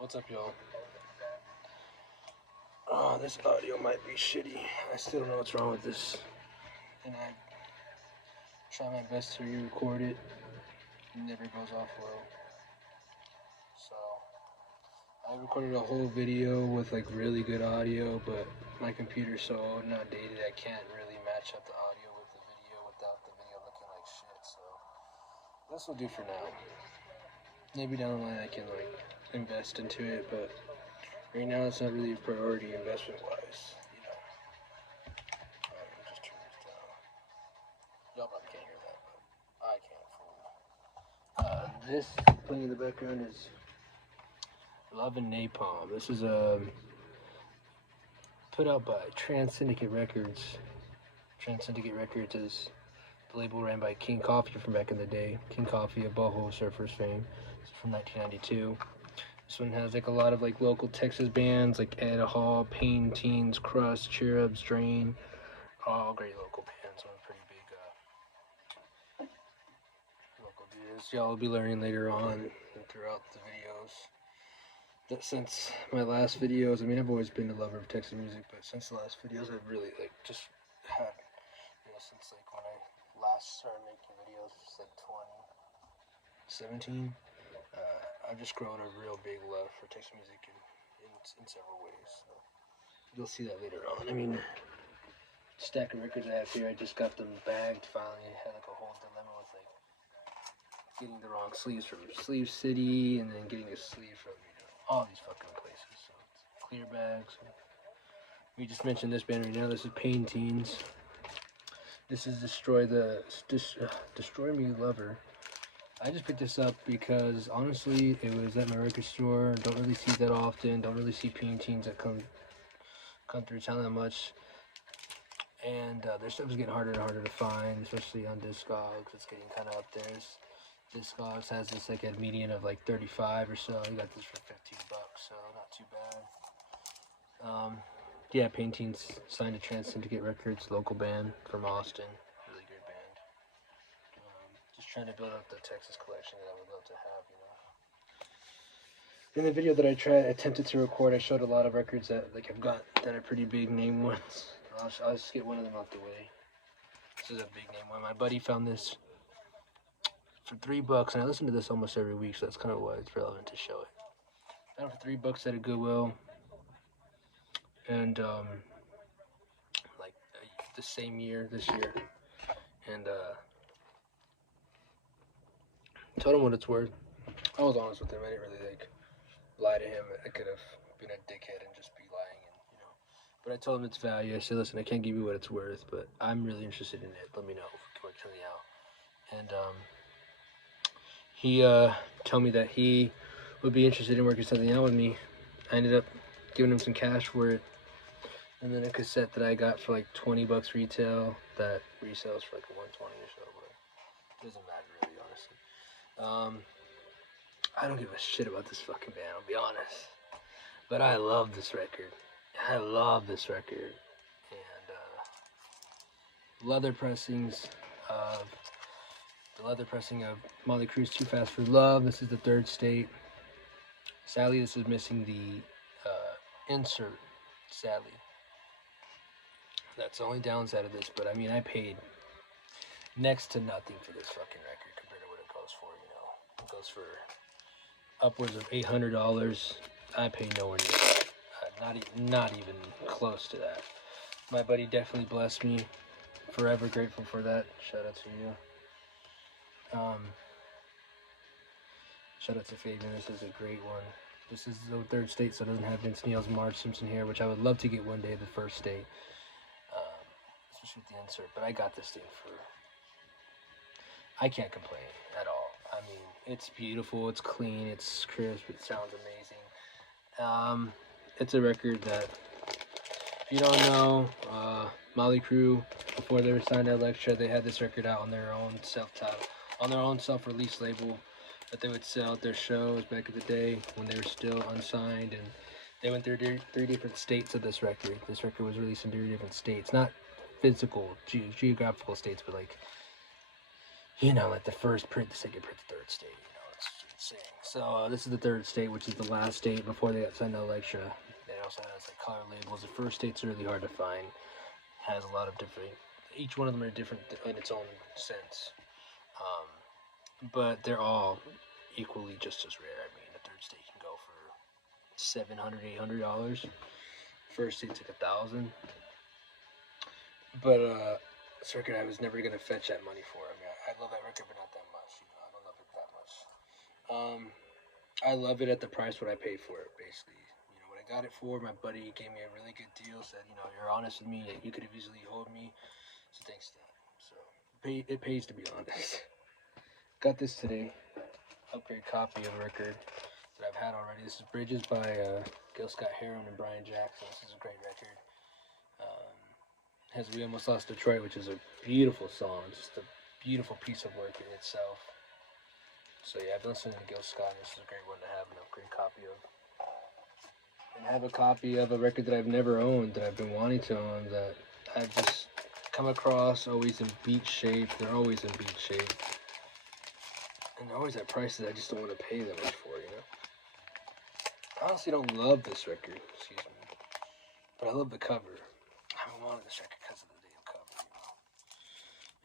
What's up, y'all? Oh, this audio might be shitty. I still don't know what's wrong with this. And I try my best to re-record it. It never goes off well. So, I recorded a whole video with like really good audio, but my computer's so old and outdated I can't really match up the audio with the video without the video looking like shit. So, this will do for now. Maybe down the line I can like invest into it, but right now it's not really a priority investment-wise, you know. Just turn this down. Y'all probably can't hear that, but I can. This playing in the background is Love and Napalm. This is put out by Trans Syndicate Records. Trans Syndicate Records is the label ran by King Coffee from back in the day. King Coffee of Boho Surfers fame. It's from 1992. This one has like a lot of like local Texas bands like Ed Hall, Pain Teens, Crust, Cherubs, Drain, all great local bands. One pretty big local dudes. Y'all will be learning later on and throughout the videos that since my last videos, I mean I've always been a lover of Texas music, but since the last videos I've really like just had, you know, since like when I last started making videos, like 2017. I've just grown a real big love for Texas music in several ways. So you'll see that later on. I mean, stack of records I have here, I just got them bagged finally. I had like a whole dilemma with like getting the wrong sleeves from Sleeve City and then getting a sleeve from, you know, all these fucking places. So it's clear bags. We just mentioned this band right now. This is Pain Teens. This is Destroy Me Lover. I just picked this up because honestly it was at my record store. Don't really see that often. Don't really see Pain Teens that come through town that much. And their stuff is getting harder and harder to find, especially on Discogs. It's getting kind of up there. Discogs has this like a median of like 35 or so. I got this for $15, so not too bad. Yeah, Pain Teens signed to Trans Syndicate Records, local band from Austin. Really good band. Just trying to build up the Texas collection that I would love to have, you know. In the video that I attempted to record, I showed a lot of records that like I've got that are pretty big name ones. I'll just get one of them out the way. This is a big name one. My buddy found this for $3, and I listen to this almost every week, so that's kind of why it's relevant to show it. Found it for $3 at a Goodwill, and like the same year, this year, and told him what it's worth. I was honest with him. I didn't really like lie to him. I could have been a dickhead and just be lying, and you know. But I told him its value. I said, listen, I can't give you what it's worth, but I'm really interested in it. Let me know if we can work something out. And he told me that he would be interested in working something out with me. I ended up giving him some cash for it, and then a cassette that I got for like $20 retail that resells for like $120 or so, but it doesn't matter really, honestly. I don't give a shit about this fucking band, I'll be honest, but I love this record. And leather pressings of the leather pressing of Mötley Crüe's Too Fast for Love. This is the third state. Sadly, this is missing the insert. Sadly, that's the only downside of this. But I mean, I paid next to nothing for this fucking record compared to what it goes for. You know, it goes for upwards of $800. I pay nowhere near that. Not even close to that. My buddy definitely blessed me. Forever grateful for that. Shout out to you. Shout out to Fabian. This is a great one. This is the third state, so it doesn't have Vince Neil's Marge Simpson here, which I would love to get one day, the first state. Especially with the insert. But I got this thing for... I can't complain at all. I mean, it's beautiful, it's clean, it's crisp, it sounds amazing. It's a record that, if you don't know, Mötley Crüe, before they were signed to Elektra, they had this record out on their own self-release label that they would sell at their shows back in the day when they were still unsigned, and they went through three different states of this record. This record was released in 3 different states, not physical, geographical states, but like, you know, like the first print, the second print, the third state, you know, it's saying. So this is the third state, which is the last state before they got signed to Electra. They also has like color labels. The first state's really hard to find. Has a lot of different. Each one of them are different in its own sense, but they're all equally just as rare. I mean, the third state can go for $700, $800. First state's like $1,000. But this record I was never gonna fetch that money for. I mean, I love that record, but not that much. You know, I don't love it that much. I love it at the price what I paid for it, basically. You know, what I got it for, my buddy gave me a really good deal, said, you know, you're honest with me, you could have easily owed me, so thanks to that. So, it pays to be honest. Got this today, upgrade copy of a record that I've had already. This is Bridges by Gil Scott-Heron and Brian Jackson. This is a great record. Has We Almost Lost Detroit, which is a beautiful song, just a beautiful piece of work in itself. So yeah, I've been listening to Gil Scott, and this is a great one to have an upgrade copy of. And have a copy of a record that I've never owned, that I've been wanting to own, that I've just come across, always in beat shape. They're always in beat shape. And they're always at prices I just don't want to pay that much for, you know? I honestly don't love this record, excuse me. But I love the cover. I haven't wanted this record because of the damn cover,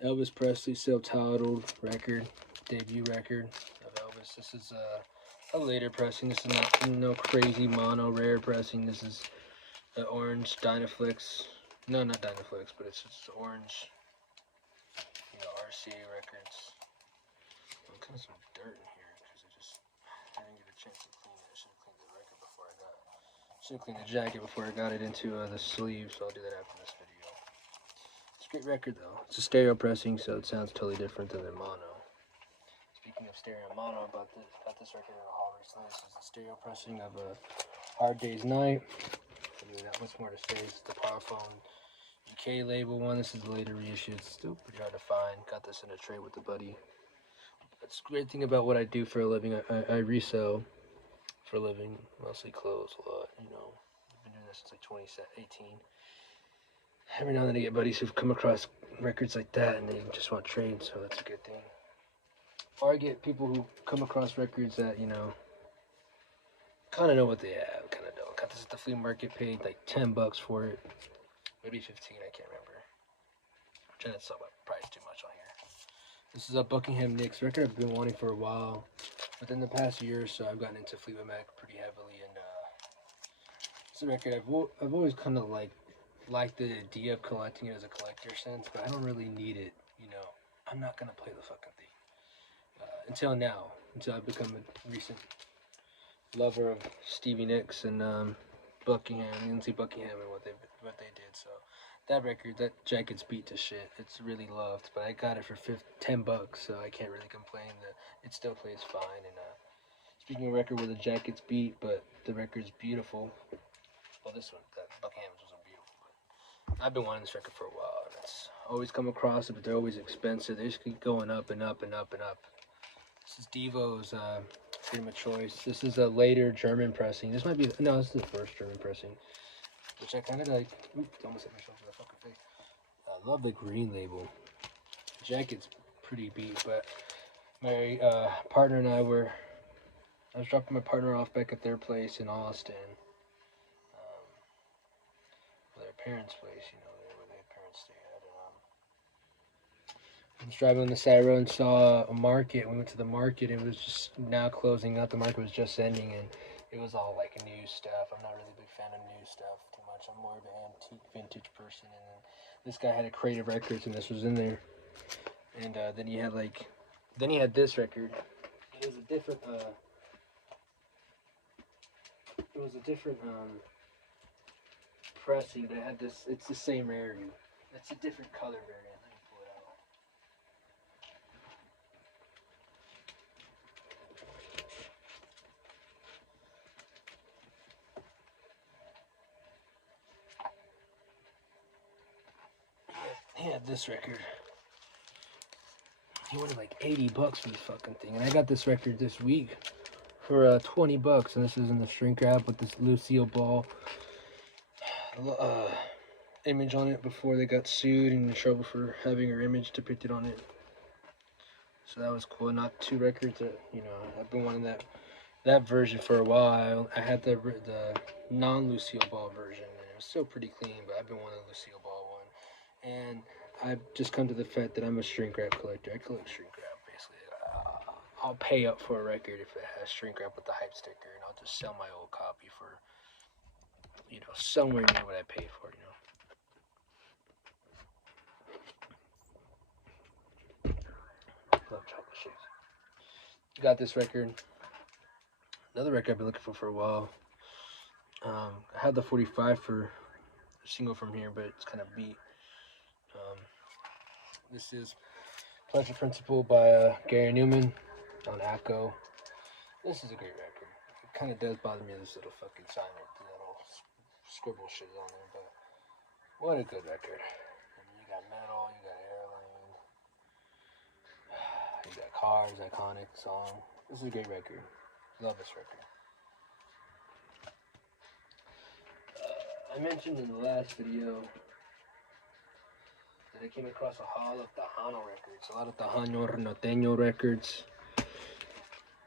you know? Elvis Presley self-titled record, debut record of Elvis. This is a later pressing. This is not no crazy mono rare pressing. This is the orange Dynaflex. No, not Dynaflex, but it's just orange, you know, RCA records. I'm kind of some dirt in here because I didn't get a chance to clean it. I should have cleaned the record before I got it. Should have cleaned the jacket before I got it into the sleeve, so I'll do that after this video. It's a great record though. It's a stereo pressing, so it sounds totally different than the mono. Speaking of stereo and mono, got this record in a haul recently. This is a stereo pressing of a Hard Day's Night. Really not much more to say. This is the Parlophone UK label one. This is a later reissue. It's still pretty hard to find. Got this in a tray with a buddy. That's the great thing about what I do for a living. I resell for a living, mostly clothes a lot, you know. I've been doing this since like 2018. Every now and then I get buddies who've come across records like that and they just want trades, so that's a good thing. Or I get people who come across records that, you know, kind of know what they have, kind of don't. Got this at the flea market, paid like $10 for it. Maybe 15, I can't remember. I'm trying to sell my price too much on here. This is a Buckingham Nicks record I've been wanting for a while. Within the past year or so, I've gotten into Fleetwood Mac pretty heavily, and it's a record I've always kind of liked the idea of collecting it as a collector sense, but I don't really need it, you know. I'm not gonna play the fucking thing. Until now, until I've become a recent lover of Stevie Nicks and Buckingham, Lindsey Buckingham, and what they did. So that record, that jacket's beat to shit. It's really loved, but I got it for $10, so I can't really complain. That it still plays fine. And speaking of a record where the jacket's beat, but the record's beautiful. Well, this one, that Buckingham's wasn't beautiful, but I've been wanting this record for a while. And it's always come across it, but they're always expensive. They just keep going up and up and up and up. This is Devo's Freedom of Choice. This is a later German pressing. This might be, no, this is the first German pressing, which I kind of like. Oop, almost hit myself with a fucking face. I love the green label. The jacket's pretty beat, but my partner and I was dropping my partner off back at their place in Austin. Their parents' place, you know, where their parents stay at. I was driving on the side road and saw a market. We went to the market. It was just now closing up. The market was just ending, and it was all like new stuff. I'm not really a big fan of new stuff too much. I'm more of an antique, vintage person. And then this guy had a crate of records, and this was in there. And then he had this record. It was a different. Pressing, but it had this. It's the same rarity. It's a different color variant. He had this record. He wanted like $80 for this fucking thing, and I got this record this week for $20, and this is in the shrink wrap with this Lucille Ball image on it before they got sued and in trouble for having her image depicted on it. So that was cool. Not 2 records. I've been wanting that version for a while. I had the non-Lucille Ball version, and it was still pretty clean. But I've been wanting the Lucille Ball one, and I've just come to the fact that I'm a shrink wrap collector. I collect shrink wrap basically. I'll pay up for a record if it has shrink wrap with the hype sticker, and I'll just sell my old copy for somewhere near what I paid for. Love chocolate shakes. Got this record. Another record I've been looking for a while. I had the 45 for a single from here, but it's kind of beat. This is Pleasure Principle by Gary Newman on ACO. This is a great record. It kind of does bother me, this little fucking sign with the little scribble shit on there, but what a good record. You got metal, you got airline, you got Cars, iconic song. This is a great record. Love this record. I mentioned in the last video that I came across a haul of Tejano records, a lot of Tejano Norteño records.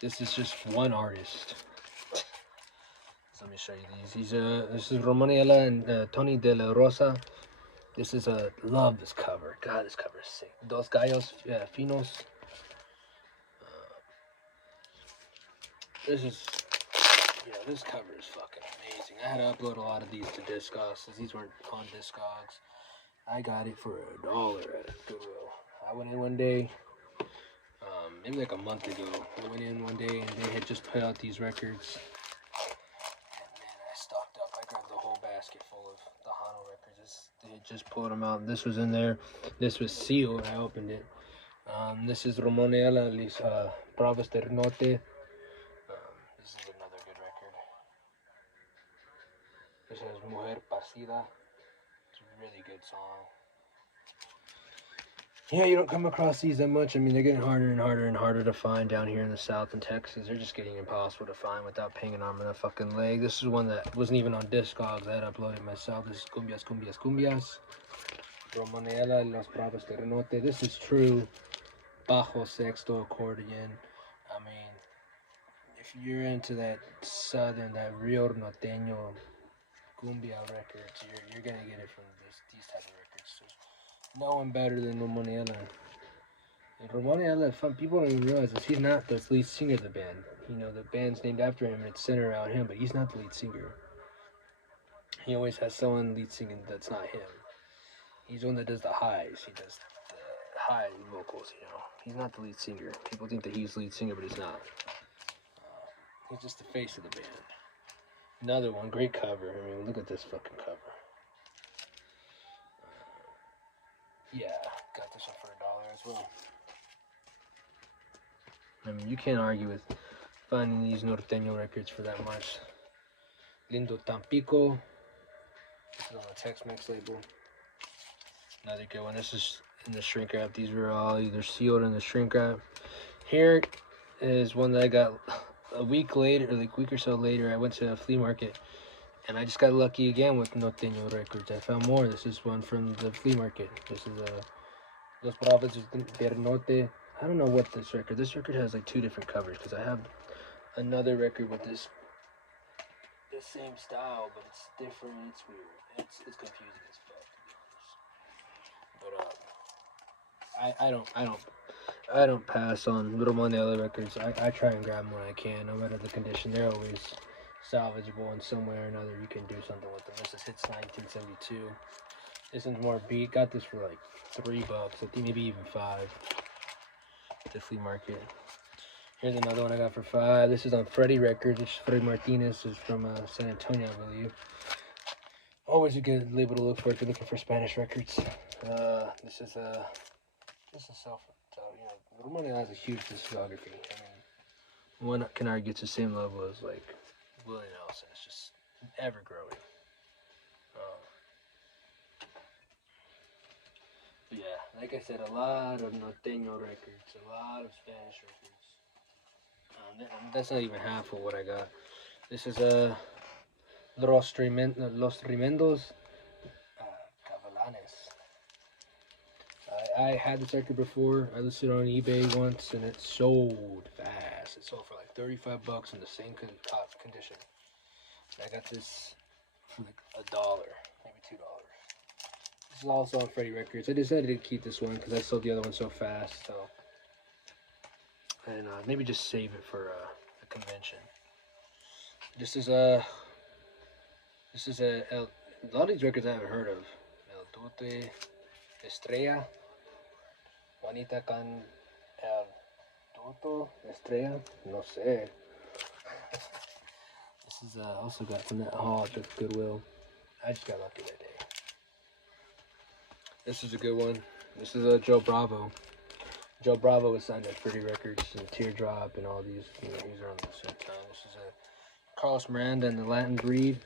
This is just one artist. So let me show you these. This is Ramon Ayala and Tony De La Rosa. This is love this cover. God, this cover is sick. Dos Gallos Finos. This cover is fucking amazing. I had to upload a lot of these to Discogs, since these weren't on Discogs. I got it for $1 at Goodwill. I went in one day, maybe like a month ago. I went in one day and they had just put out these records. And man, I stocked up. I grabbed the whole basket full of Tejano records. They had just pulled them out. This was in there. This was sealed. I opened it. This is Ramon Ayala, Bravos del Norte. This is another good record. This is Mujer Pasida. It's a really good song. Yeah, you don't come across these that much. I mean, they're getting harder and harder and harder to find down here in the South and Texas. They're just getting impossible to find without paying an arm and a fucking leg. This is one that wasn't even on Discogs. I had uploaded myself. This is Cumbias, Cumbias, Cumbias. Ramon Ayala, Los Bravos del Norte. This is true bajo sexto accordion. I mean, if you're into that southern, that real norteño cumbia records, you're gonna get it from these type of records. There's no one better than Ramon Ayala. And Ramon Ayala, people don't even realize this. He's not the lead singer of the band. The band's named after him and it's centered around him, but he's not the lead singer. He always has someone lead singing that's not him. He's the one that does the highs. He does the high vocals, He's not the lead singer. People think that he's the lead singer, but he's not. He's just the face of the band. Another one, great cover. I mean, look at this fucking cover. Yeah, got this one for $1 as well. I mean, you can't argue with finding these norteño records for that much. Lindo Tampico. This is on the Tex-Mex label. Another good one. This is in the shrink wrap. These were all either sealed in the shrink wrap. Here is one that I got a week later, or like a week or so later. I went to a flea market and I just got lucky again with norteño records. I found more. This is one from the flea market. This is Los Bravos del Norte. I don't know what this record has like 2 different covers, because I have another record with this same style, but it's different. It's weird. It's confusing as fuck, to be honest. But I don't pass on Ramon Ayala records. I try and grab them when I can, no matter the condition. They're always salvageable in some way or another. You can do something with them. This is Hits 1972. This one's more beat. Got this for like $3. I think maybe even $5 at the flea market. Here's another one I got for $5. This is on Freddie Records. This is Freddie Martinez. This is from San Antonio, I believe. Always a good label to look for if you're looking for Spanish records. This is self. Ramon has a huge discography. I mean, one can argue it's the same level as like Willie Nelson. It's just ever growing. But yeah, like I said, a lot of norteño records, a lot of Spanish records. That's not even half of what I got. This is Los Tremendos Cavalanes. I had this record before. I listed it on eBay once, and it sold fast. It sold for like $35 in the same condition. And I got this for like $1, maybe $2. This is also on Freddie Records. I decided to keep this one because I sold the other one so fast. So, and maybe just save it for a convention. This is a lot of these records I haven't heard of. El Dote Estrella, Juanita con El Doto Estrella, no sé. This is also got from that haul at the Goodwill. I just got lucky that day. This is a good one. This is Joe Bravo. Joe Bravo was signed at Freddie Records and Teardrop and all these. You know, these are on the same time. This is Carlos Miranda and the Latin Breed.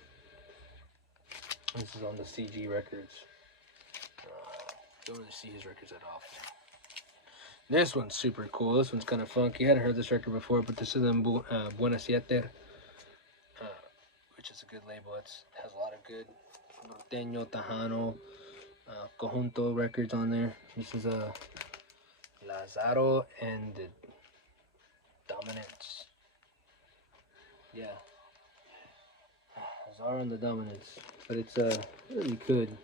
This is on the CG Records. Don't really see his records that often. This one's super cool. This one's kind of funky. I hadn't heard this record before, but this is Buena Siete, which is a good label. It has a lot of good Norteño, Tejano, Conjunto records on there. This is Lazaro and the Dominance. Yeah. Lazaro and the Dominance. But it's really good.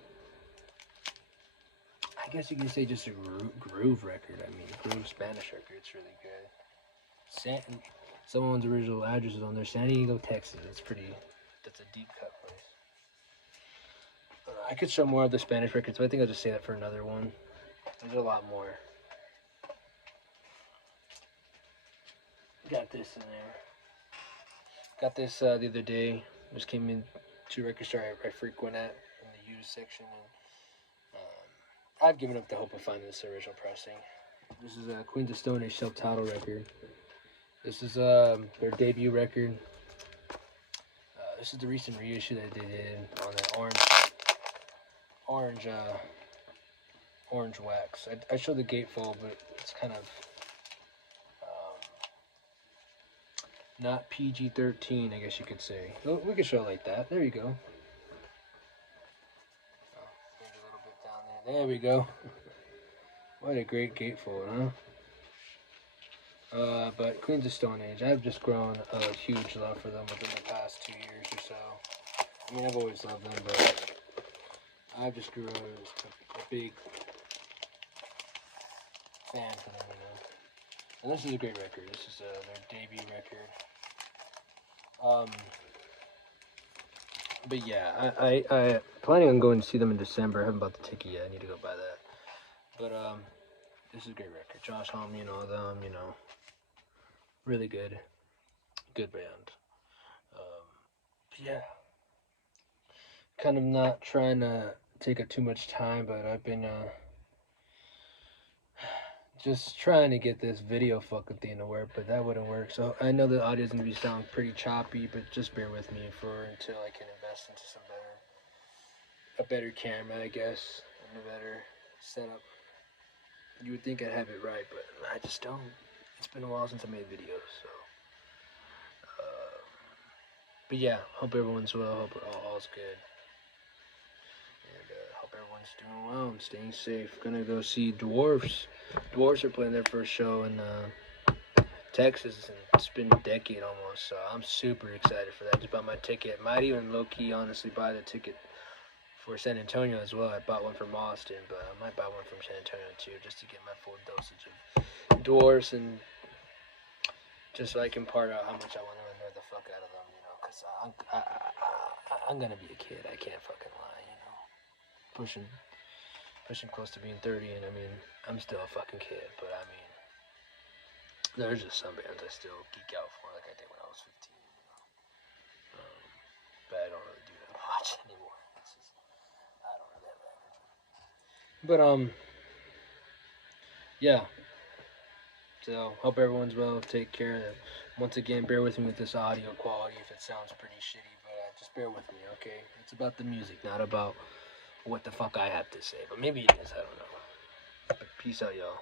I guess you can say just a groove record. I mean, groove Spanish record. It's really good. Someone's original address is on there. San Diego, Texas. That's a deep cut place. I could show more of the Spanish records, but I think I'll just say that for another one. There's a lot more. Got this in there. Got this the other day. Just came in to a record store I frequent at in the used section, and I've given up the hope of finding this original pressing. This is a Queens of Stone Age self-titled record. This is their debut record. This is the recent reissue that they did on that orange wax. I showed the gatefold, but it's kind of not PG-13, I guess you could say. Oh, we could show it like that. There you go. Oh, maybe a little bit down there. There we go. What a great gatefold, huh? But Queens of Stone Age, I've just grown a huge love for them within the past 2 years or so. I mean, I've always loved them, but I've just grew a big fan for them, And this is a great record. This is their debut record. But yeah, I planning on going to see them in December. I haven't bought the ticket yet. I need to go buy that. But this is a great record. Josh Homme, them, really good band. Yeah, kind of not trying to take up too much time, but I've been just trying to get this video fucking thing to work, but that wouldn't work. So I know the audio's gonna be sounding pretty choppy, but just bear with me until I can invest into a better camera, I guess, and a better setup. You would think I'd have it right, but I just don't. It's been a while since I made videos, so. But yeah, hope everyone's well. Hope all's good. And hope everyone's doing well and staying safe. Gonna go see Dwarfs. Dwarfs are playing their first show in Texas, and it's been a decade almost, so I'm super excited for that. Just bought my ticket. Might even low-key, honestly, buy the ticket for San Antonio as well. I bought one from Austin, but I might buy one from San Antonio too, just to get my full dosage of Dwarfs, and just so I can part out how much I want to annoy the fuck out of them, because I'm gonna be a kid. I can't fucking lie, pushing close to being 30, and I mean, I'm still a fucking kid, but I mean, there's just some bands I still geek out for, like I did when I was 15, but I don't really do that much anymore. I don't really have that energy. But, yeah, so, hope everyone's well, take care. Once again, bear with me with this audio quality if it sounds pretty shitty, but just bear with me, okay? It's about the music, not about what the fuck I have to say, but maybe it is, I don't know. Peace out, y'all.